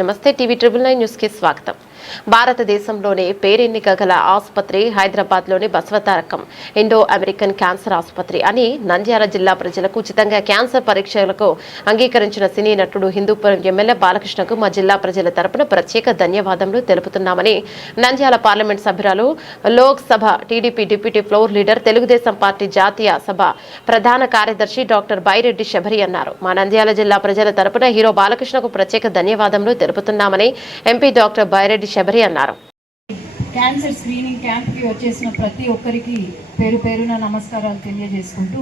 నమస్తే TV 999 news కి స్వాగతం. భారతదేశంలోనే పేరెన్నిక గల ఆసుపత్రి హైదరాబాద్లోని బసవతారకం ఇండో అమెరికన్ క్యాన్సర్ ఆసుపత్రి అని నంద్యాల జిల్లా ప్రజలకు ఉచితంగా క్యాన్సర్ పరీక్షలకు అంగీకరించిన సినీ నటుడు హిందూపురం ఎమ్మెల్యే బాలకృష్ణకు మా జిల్లా ప్రజల తరపున ప్రత్యేక ధన్యవాదములు తెలుపుతున్నామని నంద్యాల పార్లమెంట్ సభ్యురాలు, Lok Sabha TDP deputy floor leader, Telugu Desam party జాతీయ సభ ప్రధాన కార్యదర్శి డాక్టర్ బైరెడ్డి శబరి అన్నారు. మా నంద్యాల జిల్లా ప్రజల తరపున హీరో బాలకృష్ణకు ప్రత్యేక ధన్యవాదములు తెలుపుతున్నామని ఎంపీ డాక్టర్ బైరెడ్డి శబరి అన్నారు. క్యాన్సర్ స్క్రీనింగ్ క్యాంప్ కి వచ్చేసిన ప్రతి ఒక్కరికి పేరు పేరున నమస్కారాలు తెలియజేసుకుంటూ,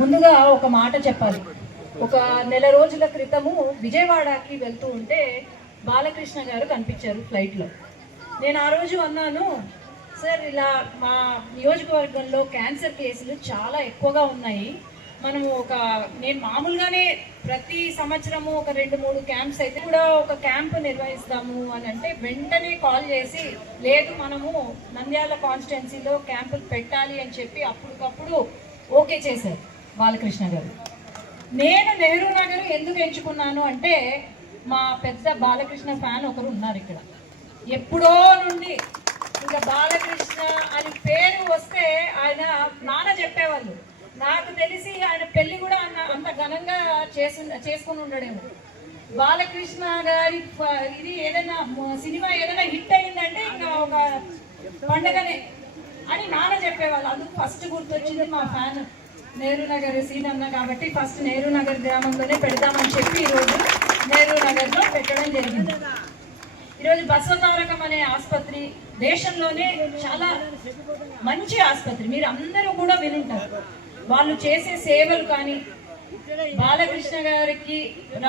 ముందుగా ఒక మాట చెప్పాలి. ఒక నెల రోజుల క్రితము విజయవాడకి వెళ్తూ ఉంటే బాలకృష్ణ గారు కనిపించారు ఫ్లైట్లో. నేను ఆ రోజు అన్నాను, సార్ ఇలా మా నియోజకవర్గంలో క్యాన్సర్ కేసులు చాలా ఎక్కువగా ఉన్నాయి. నేను మామూలుగానే ప్రతి సంవత్సరము ఒక 2-3 క్యాంప్స్ అయితే కూడా ఒక క్యాంప్ నిర్వహిస్తాము అని అంటే వెంటనే కాల్ చేసి, లేదు మనము నంద్యాల కాన్స్టిట్యున్సీలో క్యాంపులు పెట్టాలి అని చెప్పి అప్పటికప్పుడు ఓకే చేశారు బాలకృష్ణ గారు. నేను నెహ్రూ నగర్ ఎందుకు ఎంచుకున్నాను అంటే, మా పెద్ద బాలకృష్ణ ఫ్యాన్ ఒకరు ఉన్నారు ఇక్కడ. ఎప్పుడో నుండి ఇంకా బాలకృష్ణ అని పేరు వస్తే ఆయన నాన్న చెప్పేవాళ్ళు. నాకు తెలిసి ఆయన పెళ్లి కూడా అంత ఘనంగా చేసుకుని ఉండడేమో. బాలకృష్ణ గారి ఇది ఏదైనా సినిమా ఏదైనా హిట్ అయిందంటే ఇంకా ఒక పండగనే అని నాన్న చెప్పేవాళ్ళు. అందుకు ఫస్ట్ గుర్తొచ్చింది మా ఫ్యాన్ నెహ్రూ నగర్ సీనన్న కాబట్టి ఫస్ట్ నెహ్రూ నగర్ గ్రామంలోనే పెడదామని చెప్పి ఈరోజు నెహ్రూ నగర్లో పెట్టడం జరిగింది. ఈరోజు బసవతారకం అనే ఆసుపత్రి దేశంలోనే చాలా మంచి ఆసుపత్రి. మీరు అందరూ కూడా వినుంటారు. వాళ్ళు చేసే సేవలు కానీ బాలకృష్ణ గారికి